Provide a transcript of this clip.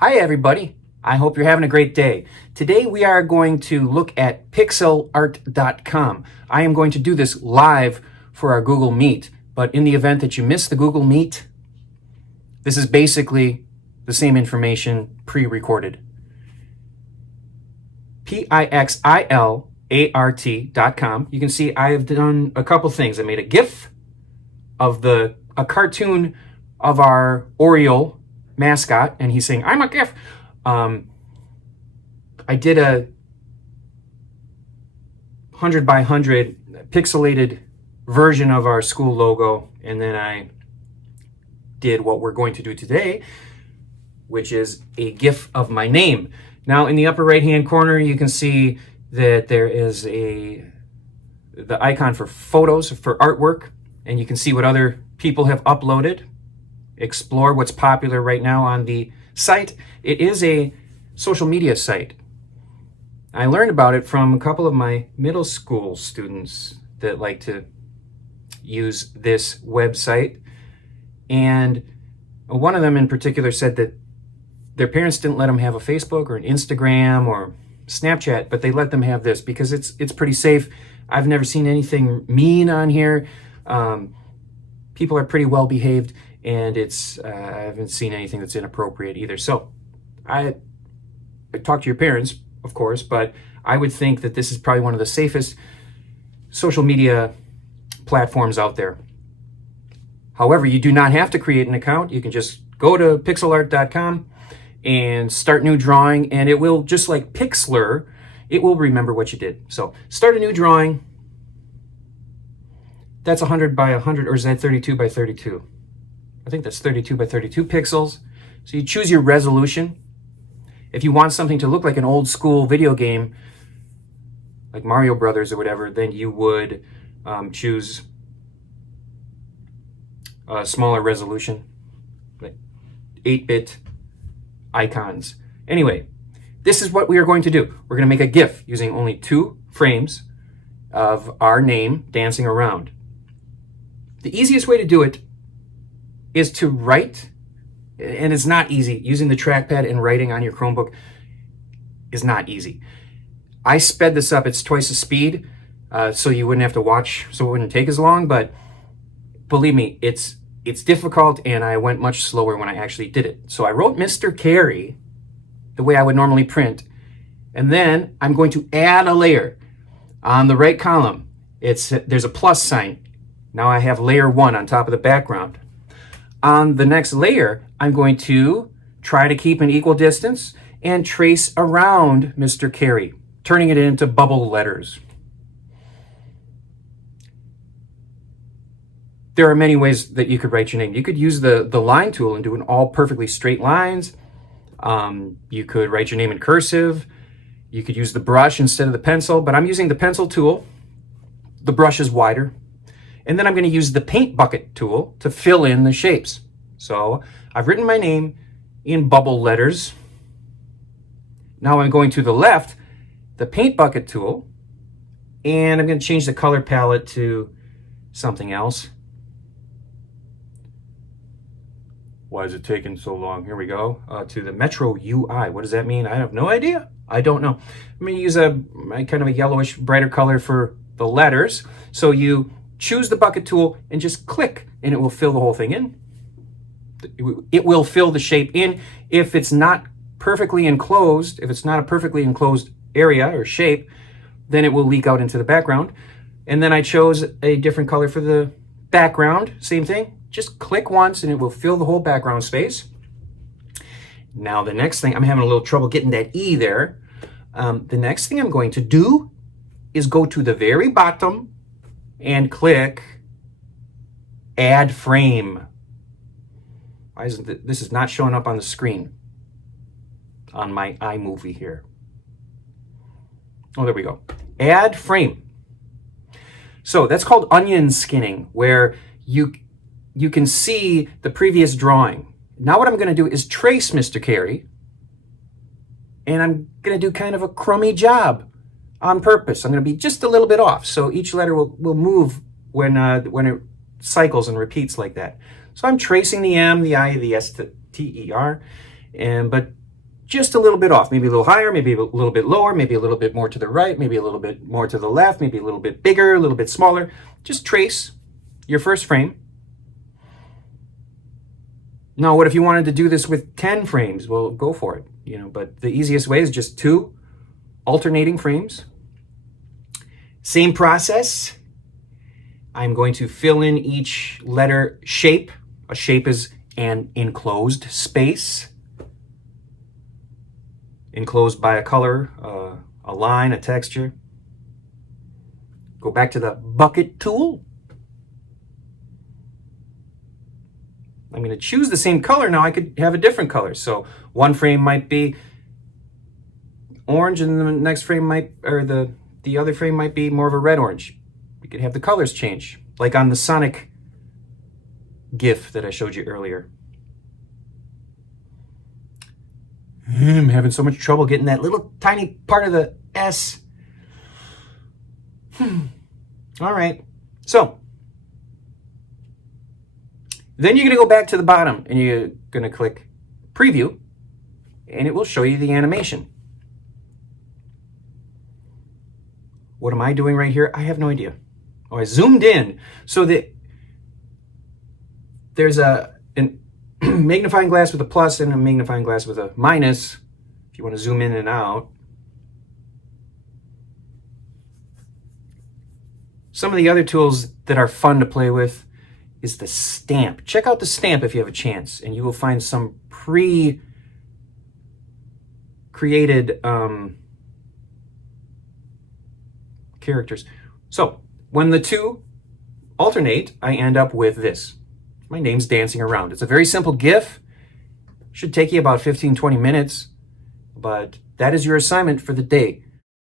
Hi everybody, I hope you're having a great day. Today we are going to look at Pixilart.com. I am going to do this live for our Google Meet, but in the event that you miss the Google Meet, this is basically the same information pre-recorded. Pixilart.com. You can see I have done a couple things. I made a GIF of a cartoon of our Oriole mascot, and he's saying, "I'm a GIF." I did a 100 by 100 pixelated version of our school logo, and then I did what we're going to do today, which is a GIF of my name. Now, in the upper right-hand corner, you can see that there is the icon for photos, for artwork, and you can see what other people have uploaded. Explore what's popular right now on the site. It is a social media site. I learned about it from a couple of my middle school students that like to use this website. And one of them in particular said that their parents didn't let them have a Facebook or an Instagram or Snapchat, but they let them have this because it's pretty safe. I've never seen anything mean on here. People are pretty well behaved, and I haven't seen anything that's inappropriate either. So I talk to your parents, of course, but I would think that this is probably one of the safest social media platforms out there. However, you do not have to create an account. You can just go to pixilart.com and start new drawing, and it will, just like Pixlr, it will remember what you did. So start a new drawing. That's 100 by 100, or is that 32 by 32? I think that's 32 by 32 pixels. So you choose your resolution. If you want something to look like an old school video game, like Mario Brothers or whatever, then you would choose a smaller resolution, like 8-bit icons. Anyway, this is what we are going to do. We're going to make a GIF using only 2 frames of our name dancing around. The easiest way to do it is to write, and it's not easy. Using the trackpad and writing on your Chromebook is not easy. I sped this up. It's twice the speed, so you wouldn't have to watch, so it wouldn't take as long, but believe me, it's difficult, and I went much slower when I actually did it. So I wrote Mr. Carey the way I would normally print, and then I'm going to add a layer. On the right column, there's a plus sign. Now I have layer 1 on top of the background. On the next layer, I'm going to try to keep an equal distance and trace around Mr. Carey, turning it into bubble letters. There are many ways that you could write your name. You could use the line tool and do an all perfectly straight lines. You could write your name in cursive. You could use the brush instead of the pencil, but I'm using the pencil tool. The brush is wider. And then I'm going to use the paint bucket tool to fill in the shapes. So I've written my name in bubble letters. Now I'm going to the left, the paint bucket tool, and I'm going to change the color palette to something else. Why is it taking so long? Here we go. To the Metro UI. What does that mean? I have no idea. I don't know. I'm going to use a kind of a yellowish, brighter color for the letters. So you choose the bucket tool and just click, and it will fill the whole thing in. It will fill the shape in. If it's not perfectly enclosed, if it's not a perfectly enclosed area or shape, then it will leak out into the background. And then I chose a different color for the background. Same thing. Just click once and it will fill the whole background space. Now the next thing, I'm having a little trouble getting that E there. The next thing I'm going to do is go to the very bottom and click Add Frame. Why isn't this is not showing up on the screen on my iMovie here? Oh, there we go. Add Frame. So that's called onion skinning, where you can see the previous drawing. Now what I'm going to do is trace Mr. Carey, and I'm going to do kind of a crummy job on purpose. I'm going to be just a little bit off, so each letter will move when it cycles and repeats like that. So I'm tracing the M, the I, the S, the T, E, R, but just a little bit off, maybe a little higher, maybe a little bit lower, maybe a little bit more to the right, maybe a little bit more to the left, maybe a little bit bigger, a little bit smaller. Just trace your first frame. Now, what if you wanted to do this with 10 frames? Well, go for it, but the easiest way is just 2 alternating frames. Same process. I'm going to fill in each letter shape. A shape is an enclosed space, enclosed by a color, a line, a texture. Go back to the bucket tool. I'm going to choose the same color. Now I could have a different color. So one frame might be orange, and the next frame might, or the other frame might be more of a red-orange. We could have the colors change, like on the Sonic GIF that I showed you earlier. I'm having so much trouble getting that little tiny part of the S. All right. So then you're going to go back to the bottom and you're going to click Preview, and it will show you the animation. What am I doing right here? I have no idea. Oh, I zoomed in so that there's a magnifying glass with a plus and a magnifying glass with a minus, if you want to zoom in and out. Some of the other tools that are fun to play with is the stamp. Check out the stamp if you have a chance, and you will find some pre-created characters. So when the 2 alternate, I end up with this. My name's dancing around. It's a very simple GIF. Should take you about 15-20 minutes, but that is your assignment for the day.